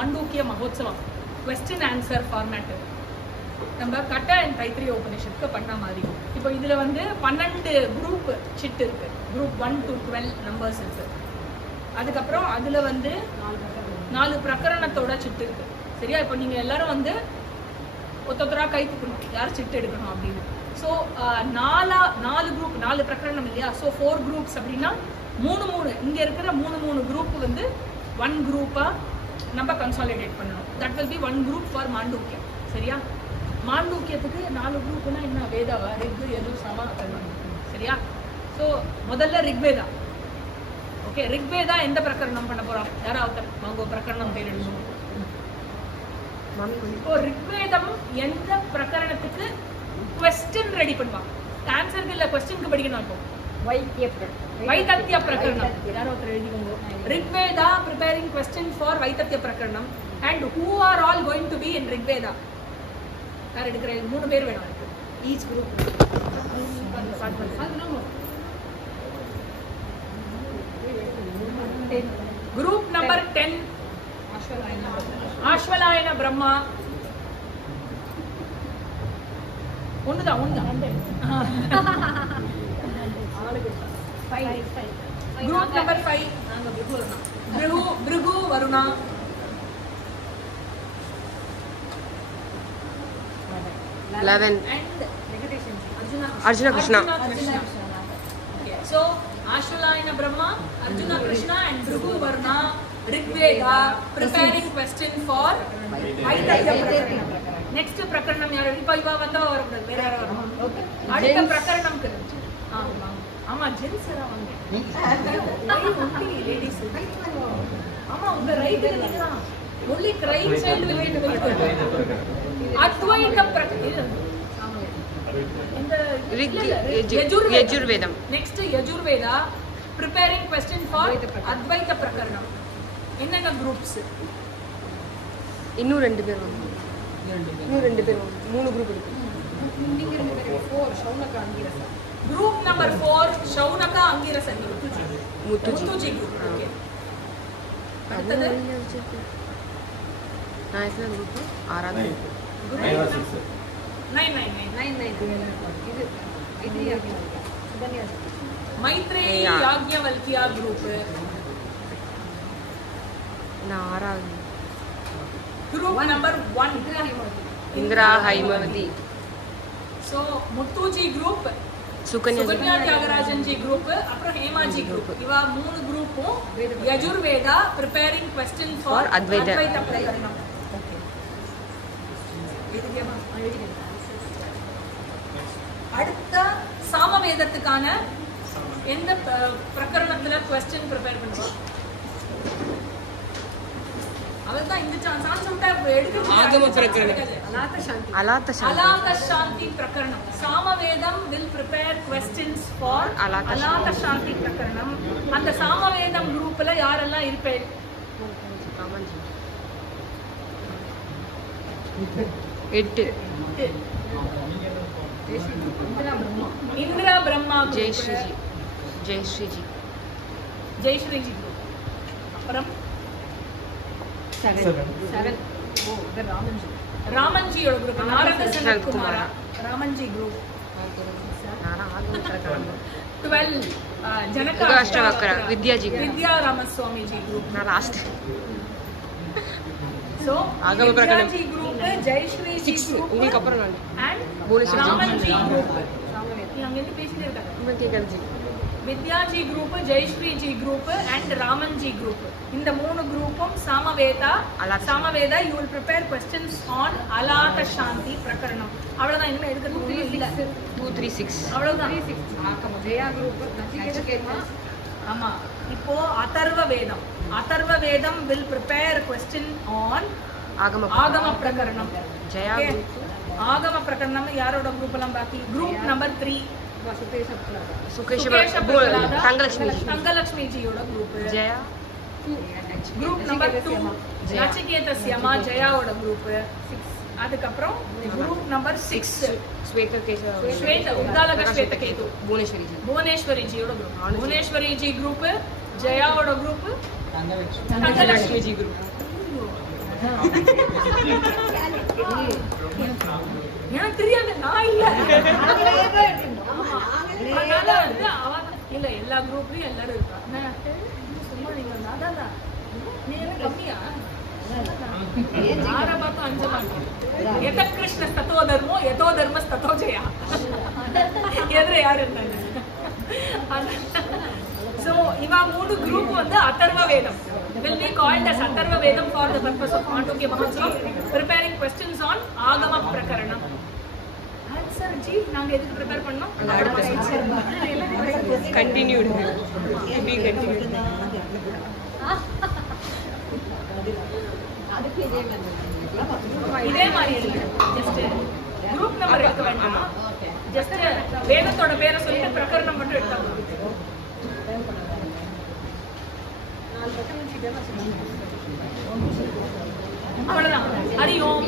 மாண்டூக்கிய மகோத்சவம் question answer format நம்ம கட்ட and Taittiriya உபநிஷத்துக்கு பண்ண மாதிரி. இப்போ இதுல வந்து 12 குரூப் சிட் இருக்கு. குரூப் 1 to 12 நம்பர்ஸ் இருக்கு. அதுக்கப்புறம் அதுல வந்து 4 பிரகரணத்தோட சிட் இருக்கு. சரியா? இப்போ நீங்க எல்லாரும் வந்து ஒத்தொத்தரா கை தூக்கணும் யார் சிட் எடுக்கணும் அப்படின்னு. ஸோ 4 குரூப் 4 பிரகரணம் இல்லையா? ஸோ 4 குரூப்ஸ் அப்படின்னா 3 இங்க இருக்கிற 3 குரூப் வந்து 1 குரூப்பா நம்ம கன்சாலிடேட் பண்ணணும். That will be 1 group for மாண்டூக்கியம். சரியா? மாண்டூக்கியத்துக்கு 4 குரூப்னா என்ன? வேதாவா, ரிக், யஜுர், சாம, அதர்வ. சரியா? ஸோ முதல்ல ரிக்வேதா. ஓகே, ரிக்வேதா எந்த பிரகரணம் பண்ண போறோம்? யாராவது வாங்க பிரகரணம் பேர் எழுதுவோம். இப்போ ரிக்வேதம் எந்த பிரகரணத்துக்கு क्वेश्चन ரெடி பண்ணுவாங்க. ஆன்சருக்கு இல்ல क्वेश्चनக்கு படிக்கணும். இப்போ வைத்தத்ய பிரகரணம் யாரோ ஒருத்தர் எழுதிக்கோங்க. ரிக்வேதா preparing question for வைத்தத்ய பிரகரணம் and who are all going to be in Rigveda? யார் எடுக்கிற? 3 பேர் வேணும் எனக்கு. Each group group number 10 Ashvalayana Brahma. ஒண்ணுதான். குரூப் நம்பர் 5 நாங்க Bhrigu Varuna. 11 Arjuna Krishna. Okay, so Ashwalayana Brahma, Arjuna Krishna and Bhrigu Varuna, Rigveda, preparing question for Vaidya Prakaranam. Next Prakaranam yaar ipa iva vandha varudhu vera yaar varum. Okay, adutha Prakaranam ku ama gents era vange only ladies. ama unga right irukka only crying child will be Advaita Prakaranam. Yajurvedam. Next Yajurveda, preparing question for Advaita Prakaranam. என்னென்ன groups? இன்னும் 2 பேர் வந்து. இன்னும் 2 பேர் வந்து. 3 group இருக்கு. நீங்க 2 பேர் 4 ஷௌனக அங்கிரச. Group number 4 ஷௌனக அங்கிரச முத்துஜி group. ஓகே. அடுத்தது நான் எத்தனை குரூப்? 6வது குரூப். 9 இது ஐத்ரியா சுகன்யா மைத்ரேயி யாக்ஞவல்கியா group. நான் 6வது. Group number 1 Indra Haimavati. So Muttuji group, Sukanya Tyagarajan ji group, அப்புறம் ஹேமா ji group. இவா 3 குரூப்பும் Yajurveda preparing question for Advaita Prakaranam. Okay. இதுக்கேமா அடுத்த சாமவேதத்துக்கான எந்த பிரகரணத்துல क्वेश्चन prepare பண்ணுவோம்? அவதான் இந்த சான்ஸ் விட்டா எடுக்க ஆகம பிரகரணம். அலாத சாந்தி பிரகரணம். சாமவேதம் will prepare questions for அலாத Shanti பிரகரணம். அந்த சாமவேதம் குரூப்ல யாரெல்லாம் இருப்பேன்? 8 இந்திரா பிரம்மா ஜெயஸ்ரீஜி அப்புறம் 7 ஓ இது ராமன்ஜியோட group. Narada Sanatkumara Ramanji group. 12 Janaka Ashtavakra Vidya Ramaswamy ji group. நான் last. So Agama Prakaranam ji group, Jayashree ji group, உங்களுக்கு அப்புறம் நான் ராமன்ஜி குரூப். நீங்க அங்க இருந்து பேசிட்டே இருக்காங்க. இவன் கேக்குறது Vidyaji group, Jayashree ji group and Ramanji group. இந்த 3 குரூப்பும் Samaveda you will prepare questions on Alata Shanti பிரகரணம். அவ்வளவுதான். இனிமே எடுக்கிறது இல்ல. 236 அவ்வளவுதான். ஜெயா குரூப் நச்சிகேதா. ஆமா. இப்போ அதர்வ வேதம் will prepare question on ஆகம பிரகரணம். ஜெயா குரூப் ஆகம பிரகரணம் யாரோட குரூப் எல்லாம் பாக்கி? குரூப் நம்பர் 3 தங்கலட்சுமி ஜியோட குரூப். ஜெயா குரூப் நம்பர் 2 நச்சிகேதஸ்யமா ஜெயாவோட குரூப். அதுக்கப்புறம் குரூப் நம்பர் 6 உத்தாலக ஸ்வேதகேது புவனேஸ்வரி ஜியோட குரூப். புவனேஸ்வரி ஜி குரூப், ஜெயாவோட குரூப், தங்கலட்சுமி ஜி குரூப். எனக்கு தெரியாது, நான் இல்ல. அதனால வந்து அவன் இல்ல, எல்லா குரூப்லயும் எல்லாரும் இருக்காங்க. சும்மா நீங்க அதான் நீ என்ன கம்மியா ஆரம்பம் அஞ்சு மாட்டோம். எத கிருஷ்ண தத்துவ தர்மம் எதோ தர்ம தத்தோ ஜெயா. எதிர யாரு இருந்தாங்க? So, இவா மூணு குரூப் வந்து அதர்வ வேதம். Will be called as Atharva Vedam for the purpose of Mandukya Mahotsav, preparing questions on Agama Prakaranam. Answer G, நாங்க எதுக்கு prepare பண்ணோம்? Continued. Be continued. இதே மாதிரி இருக்கு. ஜஸ்ட் குரூப் நம்பர் எடுக்க வேண்டாம். ஜஸ்ட் வேதத்தோட பேரை சொல்லிட்டு பிரகரணம் மட்டும் எடுத்தாங்க. அவ்வளவுதான். ஹரி ஓம்.